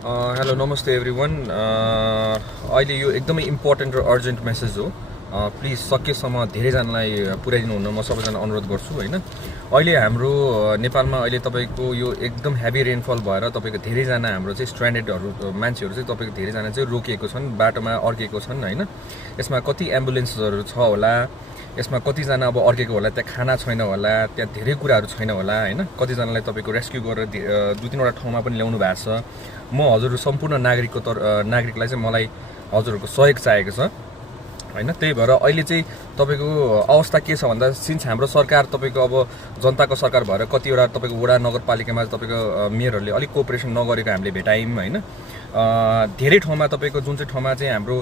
hello नमस्ते everyone अहिले यो एकदमै इम्पोर्टेन्ट र अर्जेन्ट मेसेज हो प्लिज सकेसम्म धेरैजनालाई पुर्याइदिनु हुन म सबैजना अनुरोध गर्छु हैन अहिले हाम्रो नेपालमा अहिले तपाईको यो एकदम हेभी रेनफल भएर तपाईको धेरैजना हाम्रो चाहिँ स्ट्रान्डेडहरु मान्छेहरु चाहिँ तपाईको धेरैजना चाहिँ रोकिएको छन् बाटोमा अड्केको छन् हैन यसमा कति एम्बुलेन्सहरु छ होला यसमा कतिजना अब अड्केको होला त्यहाँ खाना छैन होला त्यहाँ धेरै कुराहरु छैन होला हैन कतिजनालाई तपाईको रेस्क्यु गरेर दुई तीनवटा ठाउँमा पनि ल्याउनु भएको छ म हजुरहरु सम्पूर्ण नागरिकलाई चाहिँ मलाई हजुरहरुको सहयोग चाहिएको छ हैन त्यही भएर अहिले चाहिँ तपाईको अवस्था के छ भन्दा सिन्स हाम्रो सरकार तपाईको अब जनताको सरकार भएर कतिवटा तपाईको वडा नगरपालिकामा तपाईको मेयरहरुले अलिक कोअपरेसन नगरेको हामीले भेटायौं हैन धेरै ठाउँमा तपाईको जुन चाहिँ ठाउँमा चाहिँ हाम्रो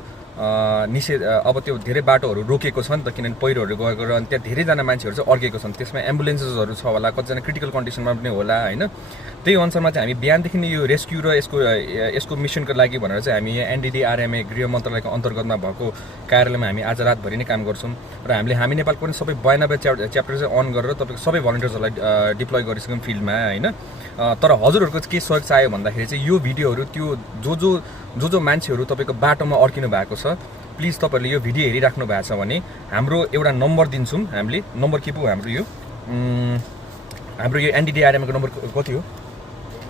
निषेध अब त्यो धेरै बाटोहरु रोकेको छ नि त किनभने पहिरोहरु गएको र अनि त्यहाँ धेरैजना मान्छेहरु चाहिँ अड्केको छन् त्यसमा एम्बुलेन्सेसहरु छ होला कतिजना क्रिटिकल कन्डिसनमा पनि होला हैन त्यही अनुसारमा चाहिँ हामी बिहानदेखि नै यो रेस्क्यु र यसको मिसनको लागि भनेर चाहिँ हामी यहाँ एनडीडीआरएमए गृह मन्त्रालयको अन्तर्गतमा भएको कार्यालयमा हामी आज रातभरि नै काम गर्छौं र हामी नेपालको पनि सबै 92 च्याप्टर चाहिँ अन गरेर तपाईको सबै भलन्टियर्सहरुलाई डिप्लोय गरिसक्यौं फिल्डमा हैन तर हजुरहरुको के सहयोग चाहियो भन्दाखेरि चाहिँ यो भिडियोहरु त्यो जो मान्छेहरु तपाईको बाटोमा अड्किनु भएको छ प्लिज तपाईहरुले यो भिडियो हेरिराख्नु भएको छ भने हाम्रो एउटा नम्बर दिन्छौं हामीले नम्बर के पो हाम्रो यो एनडीडीआरएम को नम्बर कति हो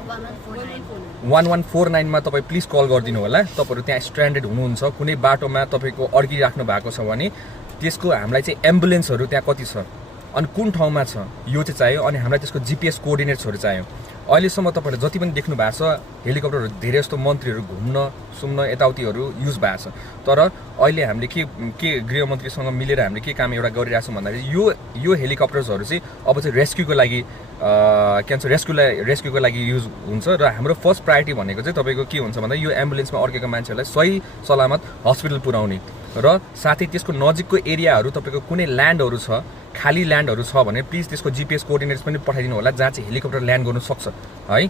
1149 मा तपाई प्लिज कल गरिदिनु होला तपाईहरु त्यहाँ स्ट्रान्डेड हुनुहुन्छ कुनै बाटोमा तपाईको अड्किराख्नु भएको छ भने त्यसको हामीलाई चाहिँ एम्बुलेन्सहरु त्यहाँ कति छ अनि कुन ठाउँमा छ यो चाहिँ चाहियो अनि हामीलाई त्यसको जीपीएस कोअर्डिनेट्सहरु चाहियो अहिलेसम्म तपाईहरुले जति पनि देख्नु भएको छ हेलिकप्टरहरु धेरै जस्तो मन्त्रीहरु घुम्न सुम्न यताउतिहरु युज भएको छ तर अहिले हामीले के गृह मन्त्रीसँग मिलेर हामीले के काम एउटा गरिरहेका छौं भन्दाखेरि यो हेलिकप्टर्सहरु चाहिँ अब चाहिँ रेस्क्युको लागि रेस्क्युको लागि युज हुन्छ र हाम्रो फर्स्ट प्रायोरिटी भनेको चाहिँ तपाईको के हुन्छ भन्दा यो एम्बुलेन्समा अड्केको मान्छेहरुलाई सही सलामत हस्पिटल पुर्याउने र साथै त्यसको नजिकको एरियाहरु तपाईको कुनै ल्यान्डहरु छ खाली ल्यान्डहरु छ भने प्लिज त्यसको जीपीएस कोअर्डिनेट्स पनि पठाइदिनु होला जहाँ चाहिँ हेलिकप्टर ल्यान्ड गर्न सक्छ है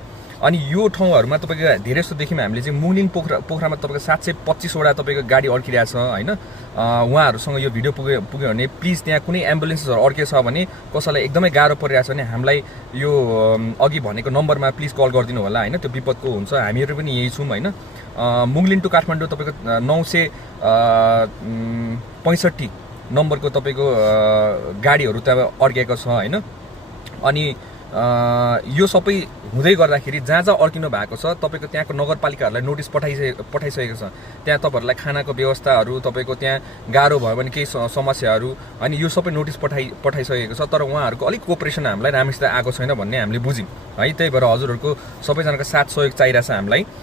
अनि यो ठाउँहरुमा तपाईको धेरै जस्तो देखिम हामीले चाहिँ मुनिङ पोखरामा तपाईको 725 वटा तपाईको गाडी अड्किरहेछ हैन उहाँहरुसँग यो भिडियो पुग्यो भने प्लिज त्यहाँ कुनै एम्बुलेन्सहरु अड्केछ भने कसैलाई एकदमै गाह्रो परिरहेछ भने हामीलाई यो अघि भनेको नम्बरमा प्लिज कल गरिदिनु होला हैन त्यो विपदको हुन्छ हामीहरु पनि यही छौं हैन मुङलिन टु काठमाडौँ तपाईको 965 नम्बरको तपाईको गाडीहरु त्यहाँ अड्केको छ हैन अनि यो सबै हुँदै गर्दाखेरि जहाँ अड्किनु भएको छ तपाईको त्यहाँको नगरपालिकाहरुलाई नोटिस पठाइसकेको छ त्यहाँ तपाईहरुलाई खानाको व्यवस्थाहरु तपाईको त्यहाँ गाह्रो भयो भने केही समस्याहरु अनि यो सबै नोटिस पठाइसकेको छ तर उहाँहरुको अलिक कोअपरेसन हामीलाई राम्रोसित आएको छैन भन्ने हामीले बुझ्यौं है त्यही भएर हजुरहरुको सबैजनाको साथ सहयोग चाहिरहेछ हामीलाई